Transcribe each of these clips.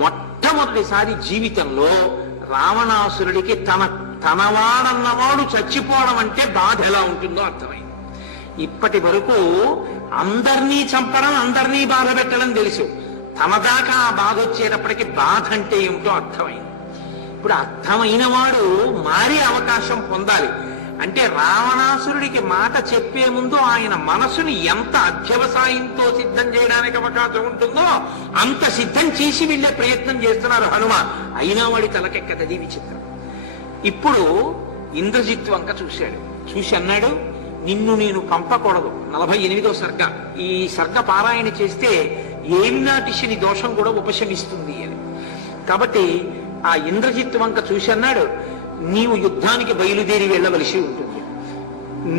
మొట్టమొదటిసారి జీవితంలో రావణాసురుడికి తనవాడన్నవాడు చచ్చిపోవడం అంటే బాధ ఎలా ఉంటుందో అర్థమైంది. ఇప్పటి వరకు అందరినీ చంపడం, అందరినీ బాధ పెట్టడం తెలుసు. తన దాకా ఆ బాధ వచ్చేటప్పటికి బాధ అంటే ఏమిటో అర్థమైంది. ఇప్పుడు అర్థమైన వాడు మారే అవకాశం పొందాలి. అంటే రావణాసురుడికి మాట చెప్పే ముందు ఆయన మనసుని ఎంత అధ్యవసాయంతో సిద్ధం చేయడానికి అవకాశం ఉంటుందో అంత సిద్ధం చేసి వెళ్ళే ప్రయత్నం చేస్తున్నారు హనుమ. అయినా వాడి తలకెక్కదది విచిత్రం. ఇప్పుడు ఇంద్రజిత్ వంక చూశాడు. చూసి అన్నాడు, నిన్ను నేను పంపకూడదు. 48వ సర్గ. ఈ సర్గ పారాయణ చేస్తే ఏమినాటి శని దోషం కూడా ఉపశమిస్తుంది అని. కాబట్టి ఆ ఇంద్రజిత్ వంక చూసి అన్నాడు, నీవు యుద్ధానికి బయలుదేరి వెళ్ళవలసి ఉంటుంది.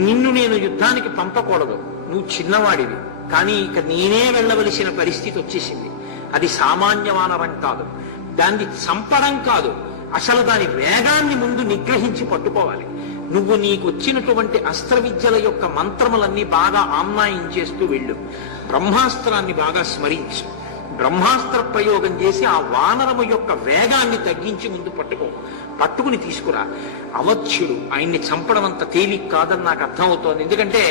నిన్ను నేను యుద్ధానికి పంపకూడదు. నువ్వు చిన్నవాడివి. కానీ ఇక నేనే వెళ్ళవలసిన పరిస్థితి వచ్చేసింది. అది సామాన్య వానరం కాదు, దాన్ని చంపడం కాదు, అసలు దాని వేగాన్ని ముందు నిగ్రహించి పట్టుకోవాలి. నువ్వు నీకు వచ్చినటువంటి అస్త్ర విద్యల యొక్క మంత్రములన్నీ బాగా ఆమ్నాయించేస్తూ వెళ్ళు. బ్రహ్మాస్త్రాన్ని బాగా స్మరించు. బ్రహ్మాస్త్ర ప్రయోగం చేసి ఆ వానరము యొక్క వేగాన్ని తగ్గించి ముందు పట్టుకుని తీసుకురా. అవధ్యుడు ఆయన్ని చంపడం అంత తేలిక కాదని నాకు అర్థమవుతోంది. ఎందుకంటే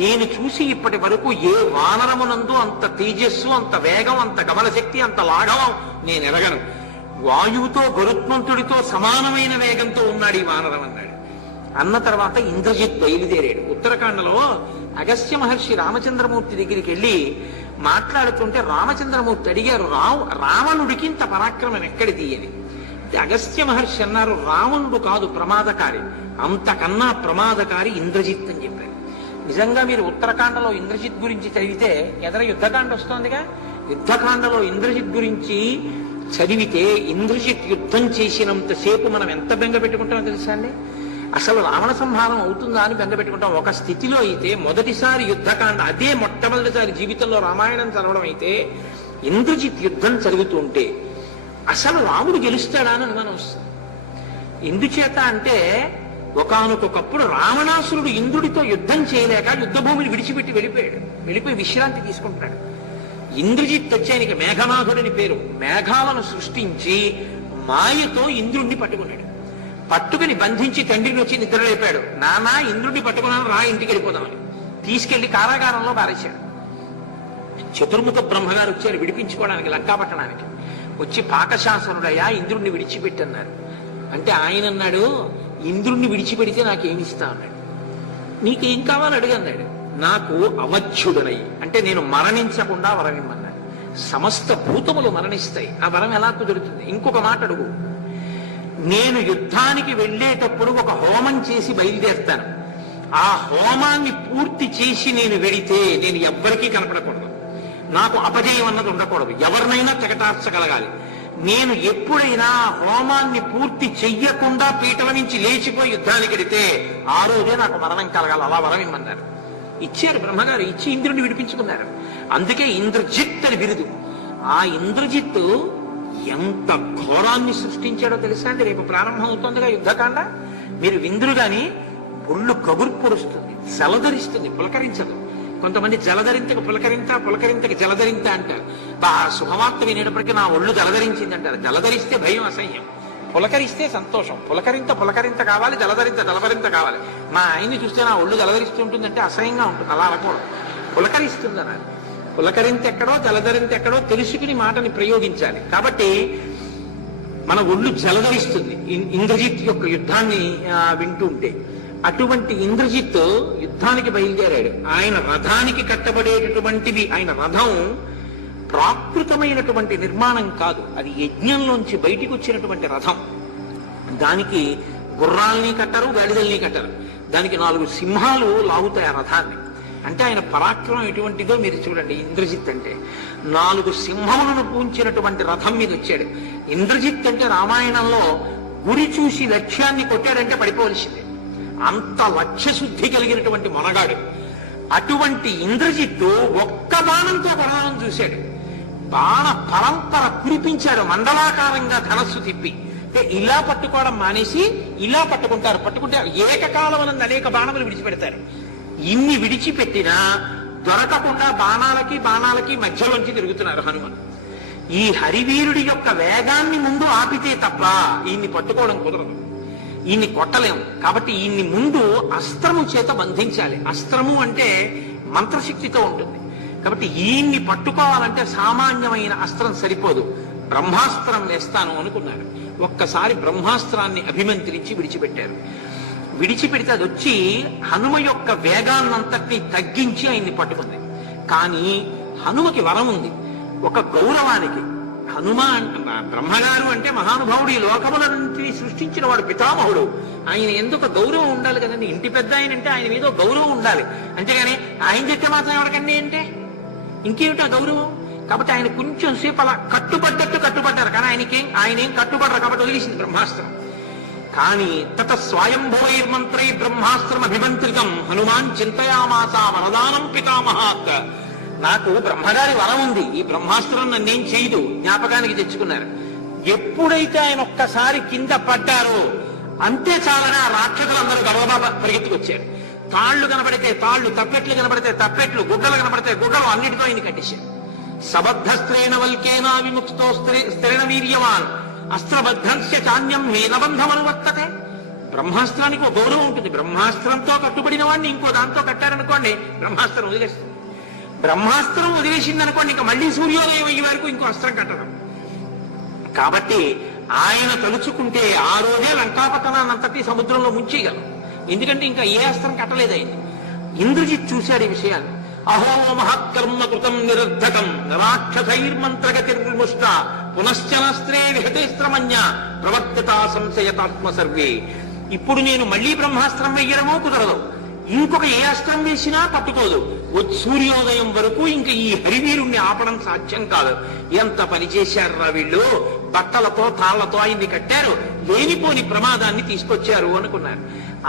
నేను చూసి ఇప్పటి వరకు ఏ వానరమునందు అంత తేజస్సు, అంత వేగం, అంత గమనశక్తి, అంత లాఘవం నేను ఎరగను. వాయువుతో గరుత్మంతుడితో సమానమైన వేగంతో ఉన్నాడు ఈ వానరం అన్నాడు. అన్న తర్వాత ఇంద్రజిత్ బయలుదేరాడు. ఉత్తరాఖండలో అగస్త్య మహర్షి రామచంద్రమూర్తి దగ్గరికి వెళ్ళి మాట్లాడుతుంటే రామచంద్రమూర్తి అడిగారు, రావణుడికి ఇంత పరాక్రమం ఎక్కడిది అని. అగస్త్య మహర్షి అన్నారు, రావణుడు కాదు ప్రమాదకారి, అంతకన్నా ప్రమాదకారి ఇంద్రజిత్ అని చెప్పారు. నిజంగా మీరు ఉత్తరాఖండలో ఇంద్రజిత్ గురించి చదివితే ఎదర యుద్ధకాండ వస్తోందిగా. యుద్ధకాండలో ఇంద్రజిత్ గురించి చదివితే ఇంద్రజిత్ యుద్ధం చేసినంతసేపు మనం ఎంత బెంగ పెట్టుకుంటామో తెలుసా అండి. అసలు రావణ సంహారం అవుతుందా అని బెంగ పెట్టుకుంటాం. ఒక స్థితిలో అయితే మొదటిసారి యుద్ధకాండ, అదే మొట్టమొదటిసారి జీవితంలో రామాయణం చదవడం అయితే ఇంద్రజిత్ యుద్ధం జరుగుతుంటే అసలు రాముడు గెలుస్తాడా అని అనుమానం వస్తుంది. ఎందుచేత అంటే ఒకానొకప్పుడు రావణాసురుడు ఇంద్రుడితో యుద్ధం చేయలేక యుద్ధభూమిని విడిచిపెట్టి వెళ్ళిపోయి విశ్రాంతి తీసుకుంటాడు. ఇంద్రజిత్ వచ్చి ఆయనకి మేఘనాథుడని పేరు. మేఘాలను సృష్టించి మాయతో ఇంద్రుణ్ణి పట్టుకుని బంధించి తండ్రిని వచ్చి నిద్రలేపాడు. నానా ఇంద్రుడిని పట్టుకున్నాను, రా ఇంటికి వెళ్ళిపోదామని తీసుకెళ్లి కారాగారంలో పారేశాడు. చతుర్ముఖ బ్రహ్మగారు వచ్చారు విడిపించుకోవడానికి లంకాపట్టణానికి. వచ్చి పాకశాసనుడయ్యా ఇంద్రుడిని విడిచిపెట్టన్నారు. అంటే ఆయన అన్నాడు, ఇంద్రుడిని విడిచిపెడితే నాకేమిస్తా అన్నాడు. నీకేం కావాలో అడిగన్నాడు. నాకు అవధ్యుడనై, అంటే నేను మరణించకుండా వరం ఇమ్మన్నాడు. సమస్త భూతములు మరణిస్తాయి, ఆ వరం ఎలా కుదురుతుంది? ఇంకొక మాట అడుగు, నేను యుద్ధానికి వెళ్ళేటప్పుడు ఒక హోమం చేసి బయలుదేరుతాను. ఆ హోమాన్ని పూర్తి చేసి నేను వెడితే నేను ఎవ్వరికీ కనపడకూడదు, నాకు అపజయం అన్నది ఉండకూడదు, ఎవరినైనా తెగటార్చగలగాలి. నేను ఎప్పుడైనా హోమాన్ని పూర్తి చెయ్యకుండా పీటల నుంచి లేచిపోయి యుద్ధానికి వెడితే ఆ రోజే నాకు మరణం కలగాలి. అలా వరం ఇమ్మన్నారు. ఇచ్చారు బ్రహ్మగారు. ఇచ్చి ఇంద్రుడిని విడిపించుకున్నారు. అందుకే ఇంద్రజిత్ అని బిరుదు. ఆ ఇంద్రజిత్తు ఎంత ఘోరాన్ని సృష్టించాడో తెలుసా అండి. రేపు ప్రారంభం అవుతుందిగా యుద్ధకాండ. మీరు విందురు గాని ఒళ్ళు గగుర్పొరుస్తుంది, జలధరిస్తుంది, పులకరించదు. కొంతమంది జలధరింతకు పులకరింతకి జలధరింత అంటారు. శుభవార్త వినేటప్పటికీ నా ఒళ్ళు జలధరించింది అంటారు. జలధరిస్తే భయం, అసహ్యం. పులకరిస్తే సంతోషం. పులకరింత కావాలి, జలధరింత కావాలి. మా ఆయన్ని చూస్తే నా ఒళ్ళు జలధరిస్తూ ఉంటుందంటే అసహ్యంగా ఉంటుంది. అలా అనకూడదు, పులకరిస్తుంది అన్నారు. పులకరింత ఎక్కడో జలధరింత ఎక్కడో తెలుసుకుని మాటని ప్రయోగించాలి. కాబట్టి మన ఒళ్ళు జలధరిస్తుంది ఇంద్రజిత్ యొక్క యుద్ధాన్ని వింటూ ఉంటే. అటువంటి ఇంద్రజిత్ యుద్ధానికి బయలుదేరాడు. ఆయన రథానికి కట్టబడేటటువంటిది, ఆయన రథం ప్రాకృతమైనటువంటి నిర్మాణం కాదు, అది యజ్ఞంలోంచి బయటికి వచ్చినటువంటి రథం. దానికి గుర్రాల్ని కట్టరు, గాడిదల్ని కట్టరు. దానికి 4 సింహాలు లాగుతాయి ఆ రథాన్ని. అంటే ఆయన పరాక్రమం ఎటువంటిదో మీరు చూడండి. ఇంద్రజిత్ అంటే 4 సింహములను పూంచినటువంటి రథం మీద వచ్చాడు. ఇంద్రజిత్ అంటే రామాయణంలో గురి చూసి లక్ష్యాన్ని కొట్టాడంటే పడిపోవలసిందే, అంత లక్ష్య శుద్ధి కలిగినటువంటి మనగాడు. అటువంటి ఇంద్రజిత్తు ఒక్క బాణంతో పరాణం చూశాడు. బాణ పరంపర కురిపించాడు మండలాకారంగా ధనస్సు తిప్పి. అంటే ఇలా పట్టుకోవడం మానేసి ఇలా పట్టుకుంటే ఏకకాలం అనేక బాణములు విడిచిపెడతారు. ఇన్ని విడిచిపెట్టినా దొరకకుండా బాణాలకి మధ్యలోంచి తిరుగుతున్నారు హనుమ. ఈ హరివీరుడి యొక్క వేగాన్ని ముందు ఆపితే తప్ప ఈయన్ని పట్టుకోవడం కుదరదు, ఈయన్ని కొట్టలేము. కాబట్టి ఈయన్ని ముందు అస్త్రము చేత బంధించాలి. అస్త్రము అంటే మంత్రశక్తితో ఉంటుంది. కాబట్టి ఈయన్ని పట్టుకోవాలంటే సామాన్యమైన అస్త్రం సరిపోదు, బ్రహ్మాస్త్రం వేస్తాను అనుకున్నారు. ఒక్కసారి బ్రహ్మాస్త్రాన్ని అభిమంత్రించి విడిచిపెట్టారు. విడిచిపెడితే అది వచ్చి హనుమ యొక్క వేగాన్నంతటినీ తగ్గించి ఆయన్ని పట్టుకుంది. కానీ హనుమకి వరం ఉంది, ఒక గౌరవానికి. హనుమ బ్రహ్మగారు అంటే మహానుభావుడు, ఈ లోకములన్నింటినీ సృష్టించిన వాడు, పితామహుడు. ఆయన ఎందుకు గౌరవం ఉండాలి కదండి. ఇంటి పెద్ద ఆయన అంటే ఆయన మీద గౌరవం ఉండాలి. అంతేగాని ఆయన చెప్తే మాత్రం ఎవరికండి అంటే ఇంకేమిటా గౌరవం. కాబట్టి ఆయన కొంచెం సేపు అలా కట్టుబడ్డారు. కానీ ఆయనేం కట్టుబడరు. కాబట్టి వదిలేసింది బ్రహ్మాస్త్రం. కానీ తత స్వయంభవైర్మంత్రై బ్రహ్మాస్త్రం అభిమంత్రితం హనుమాన్ చింతయామాస వరదానం పితామహాత్. నాకు బ్రహ్మగారి వరం ఉంది, ఈ బ్రహ్మాస్త్రం నన్నేం చేయదు, జ్ఞాపకానికి తెచ్చుకున్నారు. ఎప్పుడైతే ఆయన ఒక్కసారి కింద పడ్డారో అంతే చాలని ఆ రాక్షసులందరూ గడవబాబా పరిగెత్తుకొచ్చారు. తాళ్లు కనబడితే తాళ్లు, తప్పెట్లు కనబడితే తప్పెట్లు, గుడ్డలు కనబడితే గుడ్డలు, అన్నిటితో ఆయన కట్టేశారు. సబద్ధ స్త్రేణ వల్కేనా విముక్తో స్త్రీణ వీర్యవాన్ అస్త్రబద్ధంస్య చాన్యం మేనబంధమనువర్తతే. బ్రహ్మాస్త్రానికి ఒక గౌరవం ఉంటుంది. బ్రహ్మాస్త్రంతో కట్టుబడిన వాడిని ఇంకో దాంతో కట్టారనుకోండి, బ్రహ్మాస్త్రం వదిలేస్తుంది. బ్రహ్మాస్త్రం వదిలేసింది అనుకోండి, ఇంకా మళ్ళీ సూర్యోదయం అయ్యే వరకు ఇంకో అస్త్రం కట్టడం. కాబట్టి ఆయన తలుచుకుంటే ఆ రోజే లంకాపతనాన్నంతటి సముద్రంలో ముంచేయగలం. ఎందుకంటే ఇంకా ఏ అస్త్రం కట్టలేదు ఆయన. ఇంద్రజిత్ చూశాడు ఈ విషయాన్ని. అహో మహత్కర్మ కృతం నిరర్ధకం రాక్షసైర్మంత్రగతిర్ముష్ట పునశ్చనస్త్రే విహతేస్త్రమన్య ప్రవర్తితా సంశయతాత్మ సర్వే. ఇప్పుడు నేను మళ్లీ బ్రహ్మాస్త్రం వెయ్యడమో కుదరదు, ఇంకొక ఏ అస్త్రం వేసినా పట్టుకోదు. సూర్యోదయం వరకు ఇంకా ఈ హరివీరుణ్ణి ఆపడం సాధ్యం కాదు. ఎంత పని చేశారా వీళ్ళు, బట్టలతో తాళ్లతో ఆయన్ని కట్టారు, లేనిపోని ప్రమాదాన్ని తీసుకొచ్చారు అనుకున్నారు.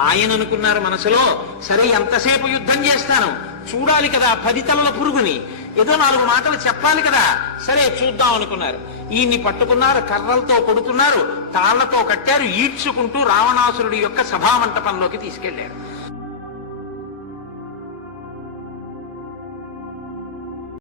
ఆయన అనుకున్నారు మనసులో, సరే ఎంతసేపు యుద్ధం చేస్తాను, చూడాలి కదా 10 తలల పురుగుని, ఏదో 4 మాటలు చెప్పాలి కదా, సరే చూద్దాం అనుకున్నారు. ఈయన్ని పట్టుకున్నారు, కర్రలతో కొడుతున్నారు, తాళ్లతో కట్టారు, ఈడ్చుకుంటూ రావణాసురుడి యొక్క సభామంటపంలోకి తీసుకెళ్లారు.